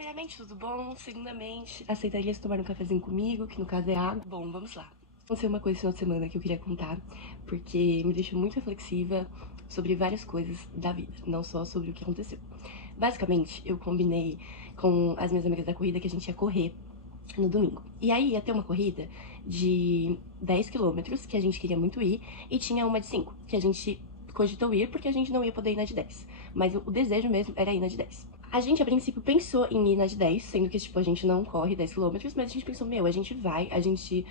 Primeiramente, tudo bom? Segundamente, aceitaria se tomar um cafezinho comigo, que no caso é água? Bom, vamos lá. Aconteceu uma coisa esse final de semana que eu queria contar, porque me deixou muito reflexiva sobre várias coisas da vida, não só sobre o que aconteceu. Basicamente, eu combinei com as minhas amigas da corrida que a gente ia correr no domingo. E aí ia ter uma corrida de 10 quilômetros, que a gente queria muito ir, e tinha uma de 5, que a gente cogitou ir porque a gente não ia poder ir na de 10. Mas o desejo mesmo era ir na de 10. A gente, a princípio, pensou em ir na de 10, sendo que, tipo, a gente não corre 10 quilômetros, mas a gente pensou, a gente vai, a gente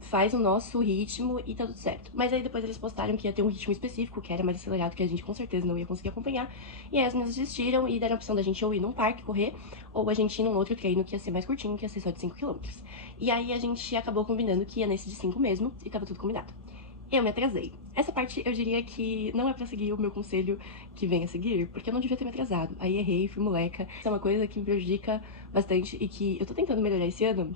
faz o nosso ritmo e tá tudo certo. Mas aí depois eles postaram que ia ter um ritmo específico, que era mais acelerado, que a gente com certeza não ia conseguir acompanhar. E aí as meninas desistiram e deram a opção da gente ou ir num parque correr, ou a gente ir num outro treino que ia ser mais curtinho, que ia ser só de 5 quilômetros. E aí a gente acabou combinando que ia nesse de 5 mesmo, e tava tudo combinado. Eu me atrasei. Essa parte eu diria que não é pra seguir o meu conselho que vem a seguir, porque eu não devia ter me atrasado. Aí errei, fui moleca. Isso é uma coisa que me prejudica bastante e que eu tô tentando melhorar esse ano.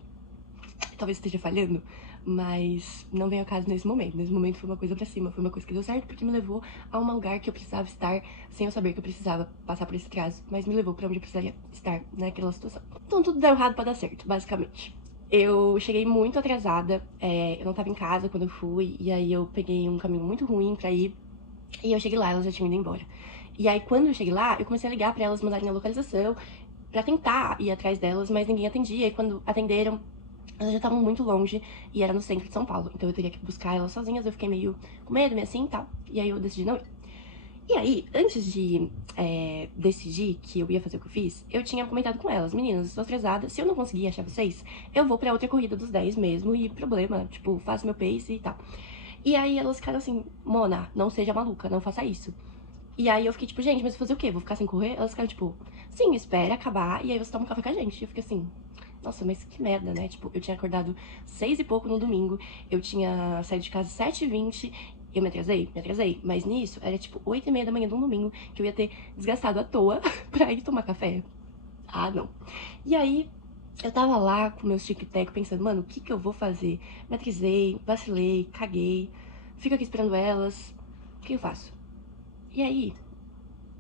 Talvez esteja falhando, mas não vem ao caso nesse momento. Nesse momento foi uma coisa pra cima, foi uma coisa que deu certo porque me levou a um lugar que eu precisava estar sem eu saber que eu precisava passar por esse atraso, mas me levou pra onde eu precisaria estar naquela situação. Então tudo deu errado pra dar certo, basicamente. Eu cheguei muito atrasada, eu não tava em casa quando eu fui, e aí eu peguei um caminho muito ruim pra ir, e eu cheguei lá, elas já tinham ido embora. E aí quando eu cheguei lá, eu comecei a ligar pra elas mandarem a localização, pra tentar ir atrás delas, mas ninguém atendia, e quando atenderam, elas já estavam muito longe e era no centro de São Paulo, então eu teria que buscar elas sozinhas, eu fiquei meio com medo, meio assim e tal, e aí eu decidi não ir. E aí, antes de decidir que eu ia fazer o que eu fiz, eu tinha comentado com elas, meninas, estou atrasada, se eu não conseguir achar vocês, eu vou pra outra corrida dos 10 mesmo, e problema, tipo, faço meu pace e tal. E aí elas ficaram assim, Mona, não seja maluca, não faça isso. E aí eu fiquei tipo, gente, mas fazer o quê? Vou ficar sem correr? Elas ficaram tipo, sim, espera acabar e aí você toma um café com a gente. E eu fiquei assim, nossa, mas que merda, né? Tipo, eu tinha acordado 6 e pouco no domingo, eu tinha saído de casa 7h20, eu me atrasei, mas nisso era tipo 8h30 da manhã de um domingo que eu ia ter desgastado à toa pra ir tomar café. Ah, não. E aí, eu tava lá com meus tic-tac pensando, mano, o que que eu vou fazer? Me atrasei, vacilei, caguei, fico aqui esperando elas, o que eu faço? E aí,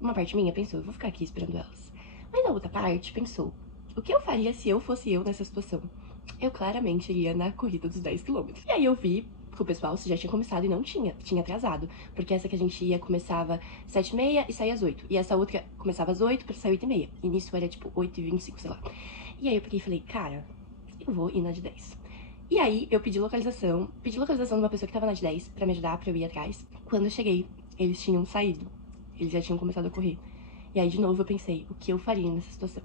uma parte minha pensou, eu vou ficar aqui esperando elas. Mas a outra parte pensou, o que eu faria se eu fosse eu nessa situação? Eu claramente iria na corrida dos 10 quilômetros. E aí eu vi que o pessoal já tinha começado e não tinha atrasado. Porque essa que a gente ia começava 7h30 e saía às 8. E essa outra começava às 8 pra sair 8h30. E nisso era tipo 8h25, sei lá. E aí eu peguei e falei, cara, eu vou ir na de 10. E aí eu pedi localização de uma pessoa que tava na de 10 pra me ajudar, pra eu ir atrás. Quando eu cheguei, eles tinham saído. Eles já tinham começado a correr. E aí, de novo, eu pensei, o que eu faria nessa situação?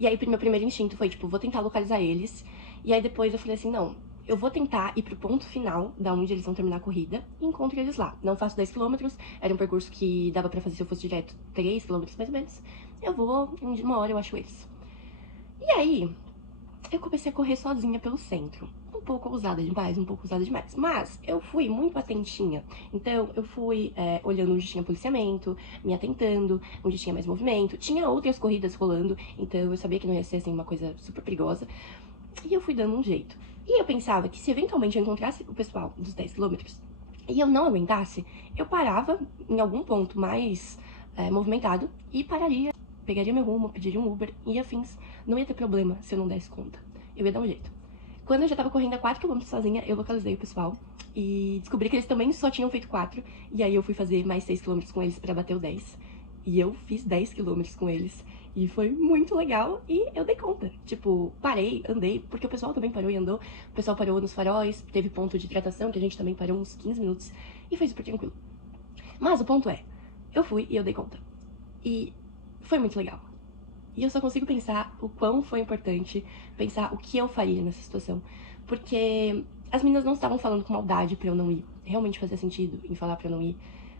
E aí, meu primeiro instinto foi, tipo, vou tentar localizar eles. E aí, depois eu falei assim, não, eu vou tentar ir pro ponto final, da onde eles vão terminar a corrida, e encontro eles lá. Não faço 10 quilômetros, era um percurso que dava pra fazer se eu fosse direto 3 quilômetros mais ou menos. Eu vou, em uma hora eu acho eles. E aí, eu comecei a correr sozinha pelo centro. Um pouco ousada demais, um pouco ousada demais. Mas eu fui muito atentinha. Então, eu fui olhando onde tinha policiamento, me atentando, onde tinha mais movimento. Tinha outras corridas rolando, então eu sabia que não ia ser assim uma coisa super perigosa. E eu fui dando um jeito. E eu pensava que se eventualmente eu encontrasse o pessoal dos 10 quilômetros e eu não aguentasse, eu parava em algum ponto mais movimentado e pararia, pegaria meu rumo, pediria um Uber e afins. Não ia ter problema se eu não desse conta. Eu ia dar um jeito. Quando eu já tava correndo a 4 quilômetros sozinha, eu localizei o pessoal e descobri que eles também só tinham feito 4. E aí eu fui fazer mais 6 quilômetros com eles pra bater o 10. E eu fiz 10 quilômetros com eles. E foi muito legal e eu dei conta. Tipo, parei, andei, porque o pessoal também parou e andou. O pessoal parou nos faróis, teve ponto de hidratação, que a gente também parou uns 15 minutos. E foi super tranquilo. Mas o ponto é, eu fui e eu dei conta. E foi muito legal. E eu só consigo pensar o quão foi importante pensar o que eu faria nessa situação. Porque as meninas não estavam falando com maldade pra eu não ir. Realmente fazia sentido em falar pra eu não ir.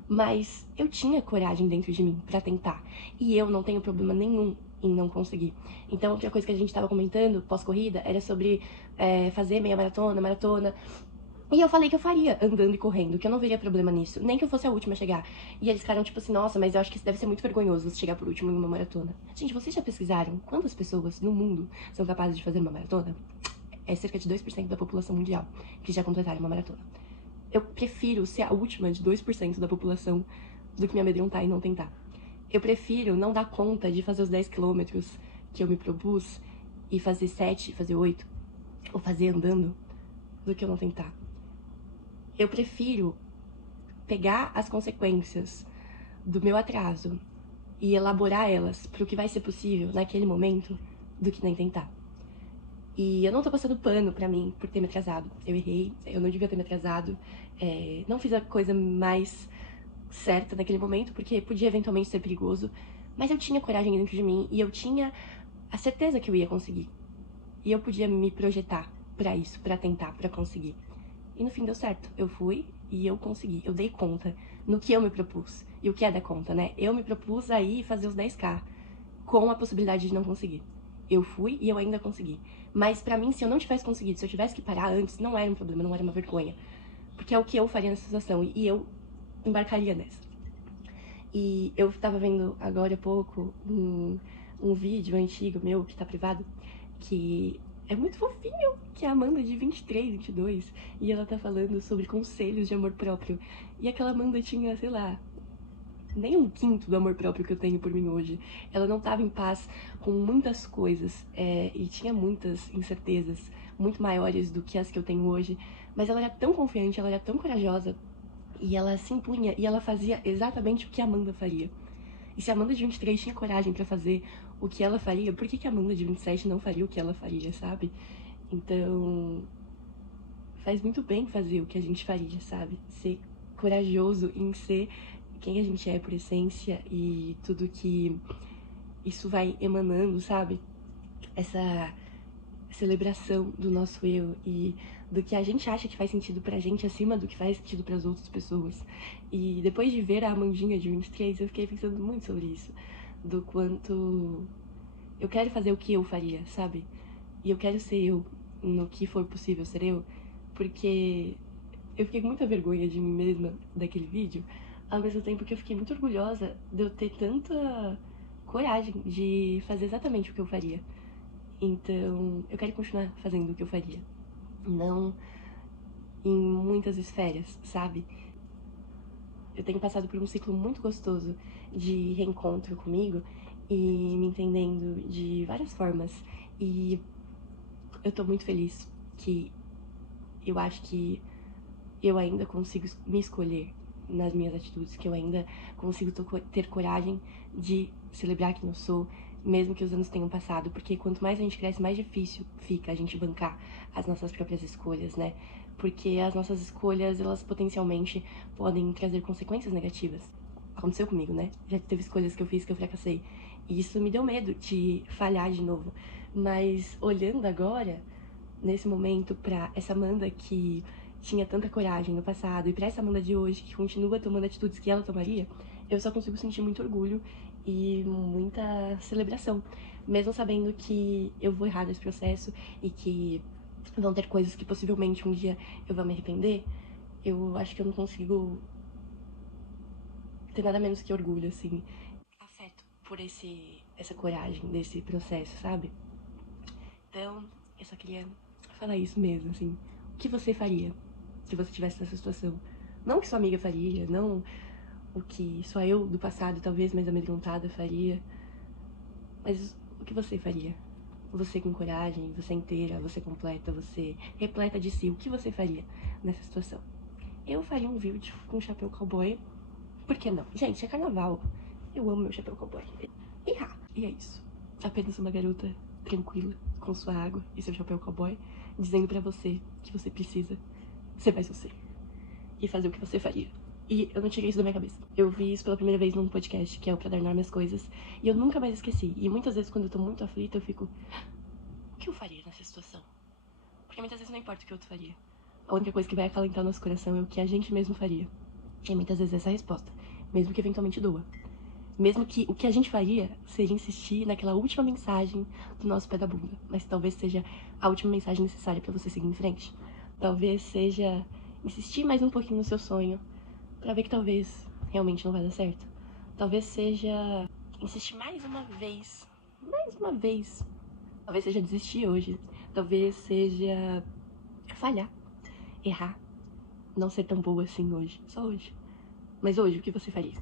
Mas eu tinha coragem dentro de mim pra tentar. E eu não tenho problema nenhum em não conseguir. Então, outra coisa que a gente tava comentando pós-corrida era sobre fazer meia maratona, maratona. E eu falei que eu faria andando e correndo, que eu não veria problema nisso, nem que eu fosse a última a chegar. E eles ficaram tipo assim, nossa, mas eu acho que isso deve ser muito vergonhoso você chegar por último em uma maratona. Gente, vocês já pesquisaram quantas pessoas no mundo são capazes de fazer uma maratona? É cerca de 2% da população mundial que já completaram uma maratona. Eu prefiro ser a última de 2% da população do que me amedrontar e não tentar. Eu prefiro não dar conta de fazer os 10 quilômetros que eu me propus e fazer 7, fazer 8, ou fazer andando, do que eu não tentar. Eu prefiro pegar as consequências do meu atraso e elaborar elas pro que vai ser possível naquele momento, do que nem tentar. E eu não tô passando pano pra mim por ter me atrasado. Eu errei, eu não devia ter me atrasado. Não fiz a coisa mais certa naquele momento, porque podia eventualmente ser perigoso. Mas eu tinha coragem dentro de mim e eu tinha a certeza que eu ia conseguir. E eu podia me projetar pra isso, pra tentar, pra conseguir. E no fim deu certo. Eu fui e eu consegui. Eu dei conta no que eu me propus. E o que é dar conta, né? Eu me propus aí fazer os 10K com a possibilidade de não conseguir. Eu fui e eu ainda consegui. Mas pra mim, se eu não tivesse conseguido, se eu tivesse que parar antes, não era um problema, não era uma vergonha. Porque é o que eu faria nessa situação e eu embarcaria nessa. E eu tava vendo agora há pouco um vídeo antigo meu, que tá privado, que é muito fofinho, que é a Amanda de 23, 22, e ela tá falando sobre conselhos de amor próprio. E aquela Amanda tinha, sei lá, nem um quinto do amor próprio que eu tenho por mim hoje. Ela não estava em paz com muitas coisas e tinha muitas incertezas muito maiores do que as que eu tenho hoje, mas ela era tão confiante, ela era tão corajosa e ela se impunha e ela fazia exatamente o que a Amanda faria. E se a Amanda de 23 tinha coragem pra fazer o que ela faria, por que a Amanda de 27 não faria o que ela faria, sabe? Então, faz muito bem fazer o que a gente faria, sabe? Ser corajoso em ser quem a gente é por essência e tudo que isso vai emanando, sabe? Essa celebração do nosso eu e do que a gente acha que faz sentido pra gente acima do que faz sentido pras outras pessoas. E depois de ver a Amandinha de 23, eu fiquei pensando muito sobre isso. Do quanto eu quero fazer o que eu faria, sabe? E eu quero ser eu no que for possível ser eu, porque eu fiquei com muita vergonha de mim mesma daquele vídeo, ao mesmo tempo que eu fiquei muito orgulhosa de eu ter tanta coragem de fazer exatamente o que eu faria. Então, eu quero continuar fazendo o que eu faria. Não em muitas esferas, sabe? Eu tenho passado por um ciclo muito gostoso de reencontro comigo e me entendendo de várias formas. E eu tô muito feliz que eu acho que eu ainda consigo me escolher nas minhas atitudes, que eu ainda consigo ter coragem de celebrar quem eu sou, mesmo que os anos tenham passado, porque quanto mais a gente cresce, mais difícil fica a gente bancar as nossas próprias escolhas, né? Porque as nossas escolhas, elas potencialmente podem trazer consequências negativas. Aconteceu comigo, né? Já teve escolhas que eu fiz que eu fracassei. E isso me deu medo de falhar de novo. Mas olhando agora, nesse momento, pra essa Amanda que tinha tanta coragem no passado e pra essa Amanda de hoje que continua tomando atitudes que ela tomaria, eu só consigo sentir muito orgulho e muita celebração, mesmo sabendo que eu vou errar nesse processo e que vão ter coisas que possivelmente um dia eu vou me arrepender. Eu acho que eu não consigo ter nada menos que orgulho, assim, afeto por essa coragem desse processo, sabe? Então, eu só queria falar isso mesmo, assim. O que você faria se você estivesse nessa situação? Não o que sua amiga faria, não o que só eu do passado, talvez mais amedrontada, faria, mas o que você faria? Você com coragem, você inteira, você completa, você repleta de si. O que você faria nessa situação? Eu faria um vídeo com um chapéu cowboy. Por que não? Gente, é carnaval. Eu amo meu chapéu cowboy. E é isso. Apenas uma garota tranquila, com sua água e seu chapéu cowboy, dizendo pra você que você precisa ser mais você. E fazer o que você faria. E eu não tirei isso da minha cabeça. Eu vi isso pela primeira vez num podcast, que é o Pra Dar Nome às Coisas, e eu nunca mais esqueci. E muitas vezes, quando eu tô muito aflita, eu fico... O que eu faria nessa situação? Porque muitas vezes não importa o que o outro faria. A única coisa que vai acalentar o nosso coração é o que a gente mesmo faria. E muitas vezes essa é a resposta. Mesmo que eventualmente doa. Mesmo que o que a gente faria seria insistir naquela última mensagem do nosso pé da bunda. Mas talvez seja a última mensagem necessária pra você seguir em frente. Talvez seja insistir mais um pouquinho no seu sonho, pra ver que talvez realmente não vai dar certo. Talvez seja insistir mais uma vez. Mais uma vez. Talvez seja desistir hoje. Talvez seja falhar. Errar. Não ser tão boa assim hoje. Só hoje. Mas hoje, o que você faria?